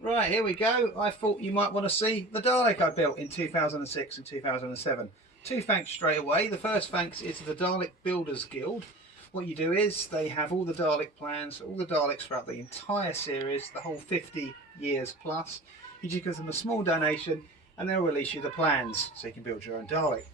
Right, here we go. I thought you might want to see the Dalek I built in 2006 and 2007. Two thanks straight away. The first thanks is to the Dalek Builders Guild. What you do is they have all the Dalek plans, all the Daleks throughout the entire series, the whole 50 years plus. You just give them a small donation and they'll release you the plans so you can build your own Dalek.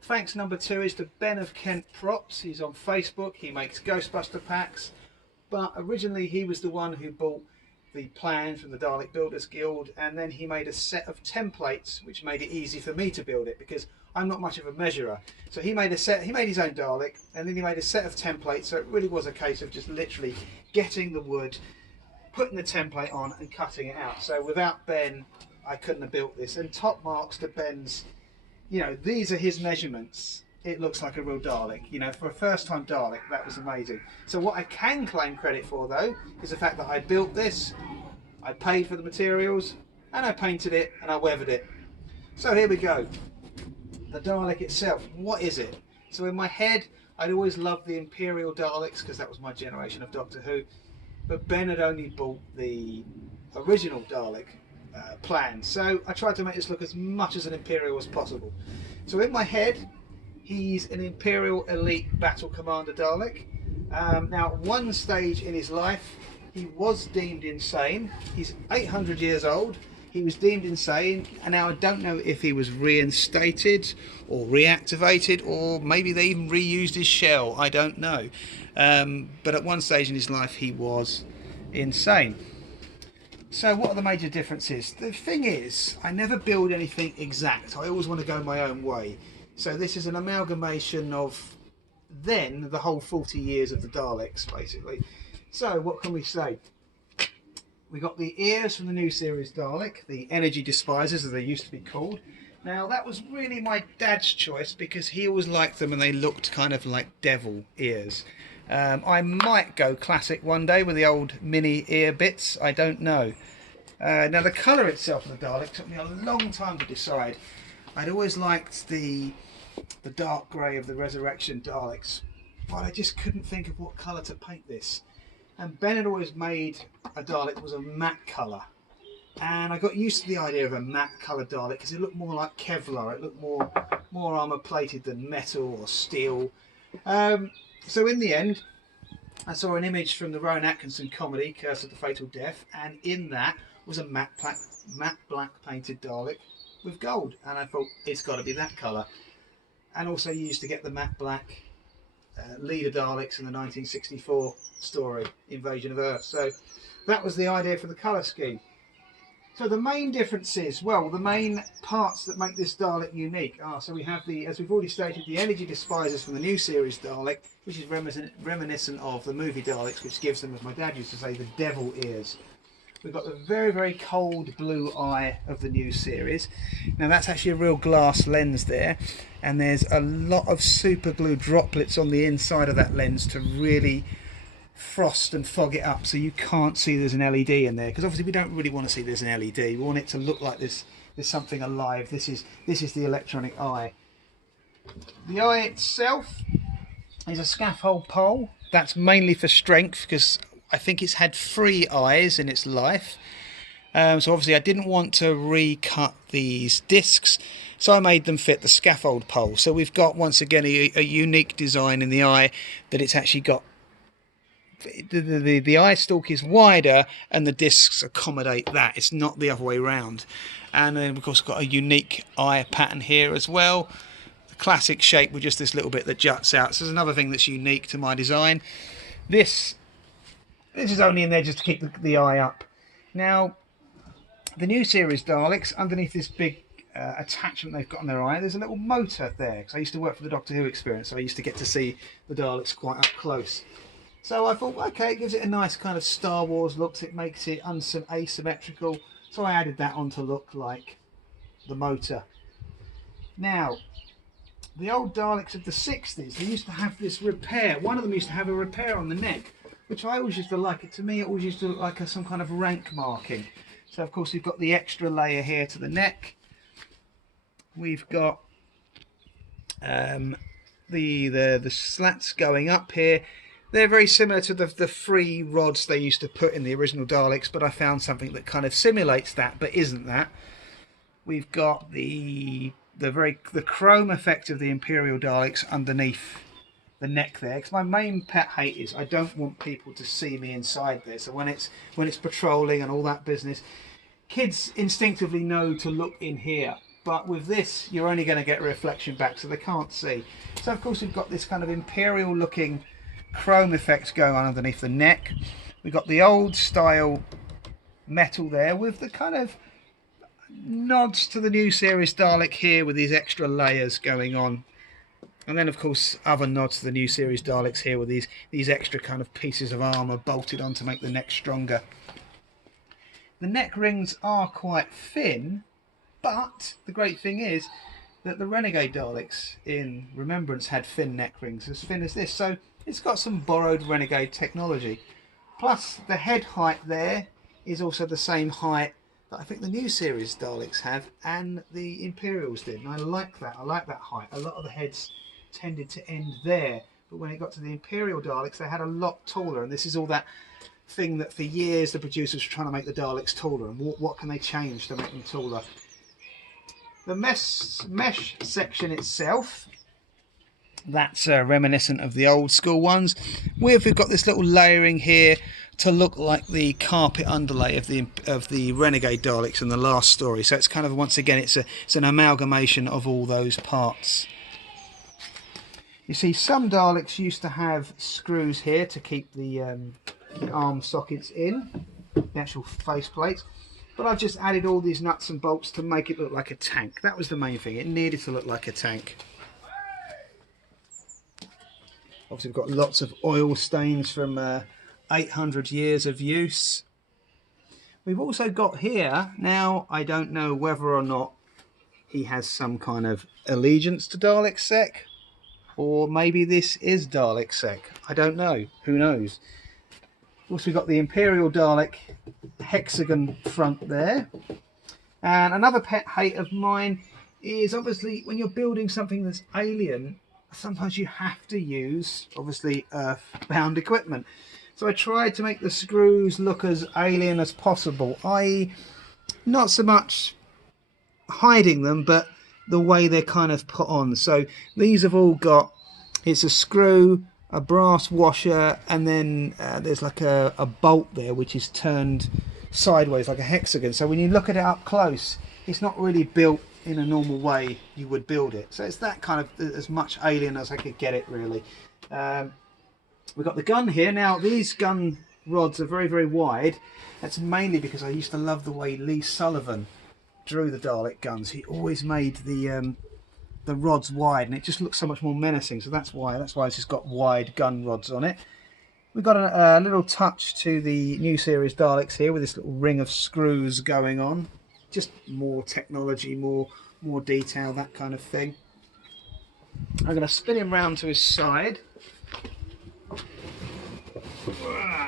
Thanks number two is to Ben of Kent Props. He's on Facebook. He makes Ghostbuster packs, but originally he was the one who bought the plans from the Dalek Builders Guild, and then he made a set of templates which made it easy for me to build it because I'm not much of a measurer. So he made his own Dalek, and then he made a set of templates, so it really was a case of just literally getting the wood, putting the template on and cutting it out. So without Ben I couldn't have built this, and top marks to Ben's, you know, these are his measurements. It looks like a real Dalek. You know, for a first time Dalek, that was amazing. So what I can claim credit for though is the fact that I built this, I paid for the materials, and I painted it and I weathered it. So here we go. The Dalek itself, what is it? So in my head I'd always loved the Imperial Daleks because that was my generation of Doctor Who, but Ben had only bought the original Dalek plan, so I tried to make this look as much as an Imperial as possible. So in my head he's an Imperial Elite Battle Commander Dalek. Now, at one stage in his life, he was deemed insane. He's 800 years old. He was deemed insane, and now I don't know if he was reinstated or reactivated, or maybe they even reused his shell. I don't know. But at one stage in his life, he was insane. So what are the major differences? The thing is, I never build anything exact. I always want to go my own way. So this is an amalgamation of then the whole 40 years of the Daleks, basically. So what can we say? We got the ears from the new series Dalek, the Energy Despisers as they used to be called. Now that was really my dad's choice because he always liked them and they looked kind of like devil ears. I might go classic one day with the old mini ear bits, I don't know. Now the colour itself of the Dalek took me a long time to decide. I'd always liked the dark grey of the Resurrection Daleks, but I just couldn't think of what colour to paint this. And Ben had always made a Dalek that was a matte colour, and I got used to the idea of a matte colour Dalek because it looked more like Kevlar, it looked more armour plated than metal or steel. So in the end I saw an image from the Rowan Atkinson comedy Curse of the Fatal Death, and in that was a matte black painted Dalek with gold, and I thought it's got to be that colour. And also you used to get the matte black leader Daleks in the 1964 story Invasion of Earth, so that was the idea for the colour scheme. So the main differences, well, the main parts that make this Dalek unique are, so we have the, as we've already stated, the Energy Despisers from the new series Dalek, which is reminiscent of the movie Daleks, which gives them, as my dad used to say, the devil ears. We've got the very, very cold blue eye of the new series. Now that's actually a real glass lens there, and there's a lot of super glue droplets on the inside of that lens to really frost and fog it up so you can't see there's an LED in there, because obviously we don't really want to see there's an LED. We want it to look like there's something alive. This is the electronic eye. The eye itself is a scaffold pole. That's mainly for strength because I think it's had 3 eyes in its life. So obviously I didn't want to recut these discs, so I made them fit the scaffold pole. So we've got once again a unique design in the eye, that it's actually got the eye stalk is wider and the discs accommodate that. It's not the other way around. And then of course got a unique eye pattern here as well. The classic shape with just this little bit that juts out. So there's another thing that's unique to my design. This is only in there just to keep the eye up. Now, the new series Daleks, underneath this big attachment they've got on their eye, there's a little motor there. Because I used to work for the Doctor Who experience, so I used to get to see the Daleks quite up close. So I thought, okay, it gives it a nice kind of Star Wars look. It makes it asymmetrical. So I added that on to look like the motor. Now, the old Daleks of the 60s, they used to have this repair. One of them used to have a repair on the neck, which I always used to like. It to me, it always used to look like some kind of rank marking. So of course we've got the extra layer here to the neck. We've got the slats going up here. They're very similar to the free rods they used to put in the original Daleks, but I found something that kind of simulates that, but isn't that. We've got the chrome effect of the Imperial Daleks underneath the neck there. Because my main pet hate is I don't want people to see me inside there. So when it's patrolling and all that business, kids instinctively know to look in here. But with this, you're only going to get a reflection back, so they can't see. So of course we've got this kind of Imperial looking chrome effect going on underneath the neck. We've got the old style metal there with the kind of nods to the new series Dalek here with these extra layers going on. And then of course other nods to the new series Daleks here with these extra kind of pieces of armour bolted on to make the neck stronger. The neck rings are quite thin, but the great thing is that the Renegade Daleks in Remembrance had thin neck rings, as thin as this. So it's got some borrowed Renegade technology. Plus the head height there is also the same height that I think the new series Daleks have and the Imperials did. And I like that. I like that height. A lot of the heads tended to end there. But when it got to the Imperial Daleks, they had a lot taller. And this is all that thing that for years the producers were trying to make the Daleks taller. And what can they change to make them taller? The mesh section itself, that's reminiscent of the old school ones. We've got this little layering here to look like the carpet underlay of the Renegade Daleks in the last story. So it's kind of, once again, it's an amalgamation of all those parts. You see, some Daleks used to have screws here to keep the arm sockets in, the actual face plates. But I've just added all these nuts and bolts to make it look like a tank. That was the main thing. It needed to look like a tank. Obviously, we've got lots of oil stains from 800 years of use. We've also got here, now I don't know whether or not he has some kind of allegiance to Dalek Sec, or maybe this is Dalek Sec. I don't know. Who knows? Also, we've got the Imperial Dalek hexagon front there. And another pet hate of mine is obviously when you're building something that's alien, sometimes you have to use obviously earth-bound equipment. So I tried to make the screws look as alien as possible, i.e. not so much hiding them, but the way they're kind of put on. So these have all got, it's a screw, a brass washer, and then there's like a bolt there which is turned sideways like a hexagon. So when you look at it up close, it's not really built in a normal way you would build it. So it's that kind of as much alien as I could get it, really. We've got the gun here. Now these gun rods are very, very wide. That's mainly because I used to love the way Lee Sullivan drew the Dalek guns. He always made the rods wide, and it just looks so much more menacing. So that's why it's just got wide gun rods on it. We've got a little touch to the new series Daleks here with this little ring of screws going on. Just more technology, more detail, that kind of thing. I'm going to spin him round to his side.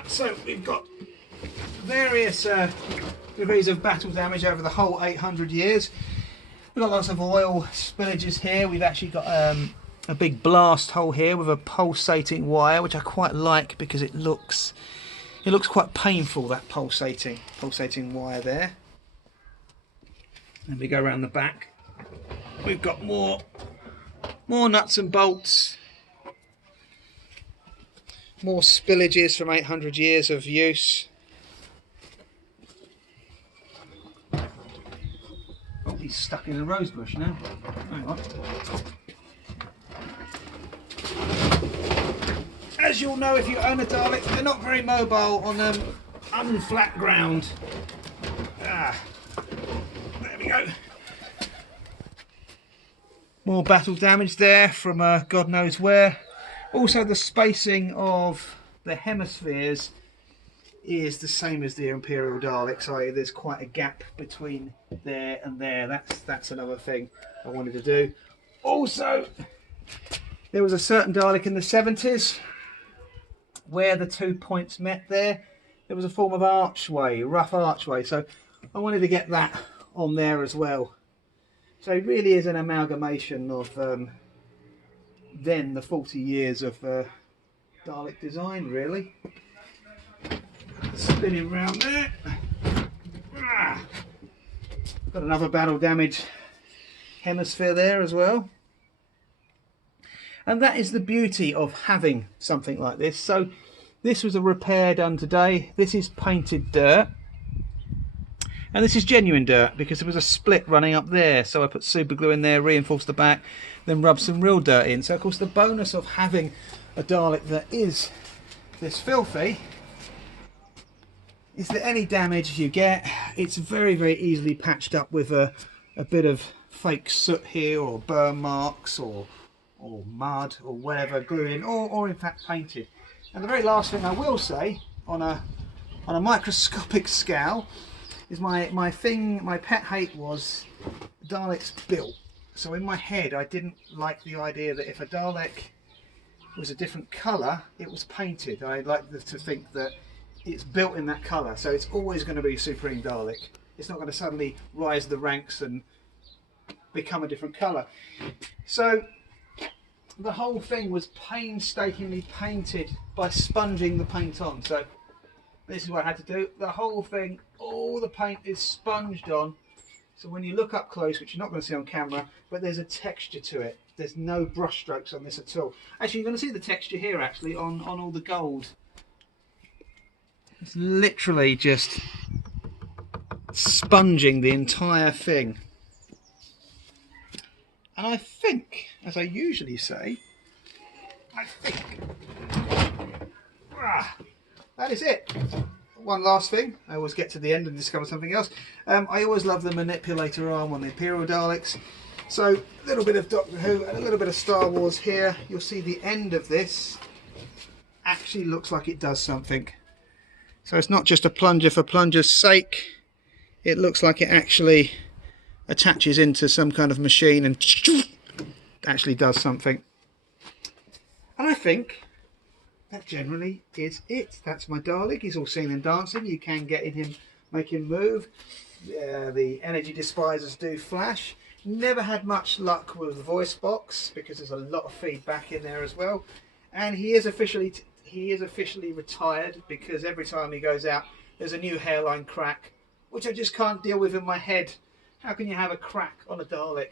So we've got various degrees of battle damage over the whole 800 years. We've got lots of oil spillages here. We've actually got a big blast hole here with a pulsating wire, which I quite like because it looks quite painful, that pulsating wire there. And we go around the back. We've got more nuts and bolts, more spillages from 800 years of use. Oh, he's stuck in a rose bush now. Hang on. As you'll know if you own a Dalek, they're not very mobile on unflat ground. There we go. More battle damage there from God knows where. Also, the spacing of the hemispheres is the same as the Imperial Daleks, i.e. there's quite a gap between there and there. That's another thing I wanted to do. Also, there was a certain Dalek in the 70s where the 2 points met there. There was a form of archway, rough archway, so I wanted to get that on there as well. So it really is an amalgamation of then the 40 years of Dalek design, really. Spinning round there. Got another battle damaged hemisphere there as well. And that is the beauty of having something like this. So this was a repair done today. This is painted dirt. And this is genuine dirt because there was a split running up there. So I put super glue in there, reinforced the back, then rubbed some real dirt in. So of course the bonus of having a Dalek that is this filthy is that any damage you get, it's very, very easily patched up with a bit of fake soot here, or burn marks, or mud, or whatever, glue in, or in fact painted. And the very last thing I will say, on a microscopic scale, is my pet hate was Daleks built. So in my head I didn't like the idea that if a Dalek was a different colour, it was painted. I like to think that it's built in that colour, so it's always going to be Supreme Dalek. It's not going to suddenly rise the ranks and become a different colour. So the whole thing was painstakingly painted by sponging the paint on. So this is what I had to do. The whole thing, all the paint is sponged on. So when you look up close, which you're not going to see on camera, but there's a texture to it. There's no brush strokes on this at all. Actually, you're going to see the texture here actually on all the gold. It's literally just sponging the entire thing. And I think, as I usually say, that is it. One last thing, I always get to the end and discover something else. I always love the manipulator arm on the Imperial Daleks. So a little bit of Doctor Who and a little bit of Star Wars here. You'll see the end of this actually looks like it does something. So it's not just a plunger for plunger's sake. It looks like it actually attaches into some kind of machine and actually does something. And I think that generally is it. That's my Dalek. He's all singing and dancing. You can get in him, make him move. The energy despisers do flash. Never had much luck with the voice box because there's a lot of feedback in there as well. And he is officially retired because every time he goes out there's a new hairline crack, which I just can't deal with in my head. How can you have a crack on a Dalek?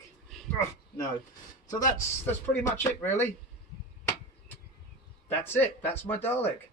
Ugh, no. So that's pretty much it, really. That's it. That's my Dalek.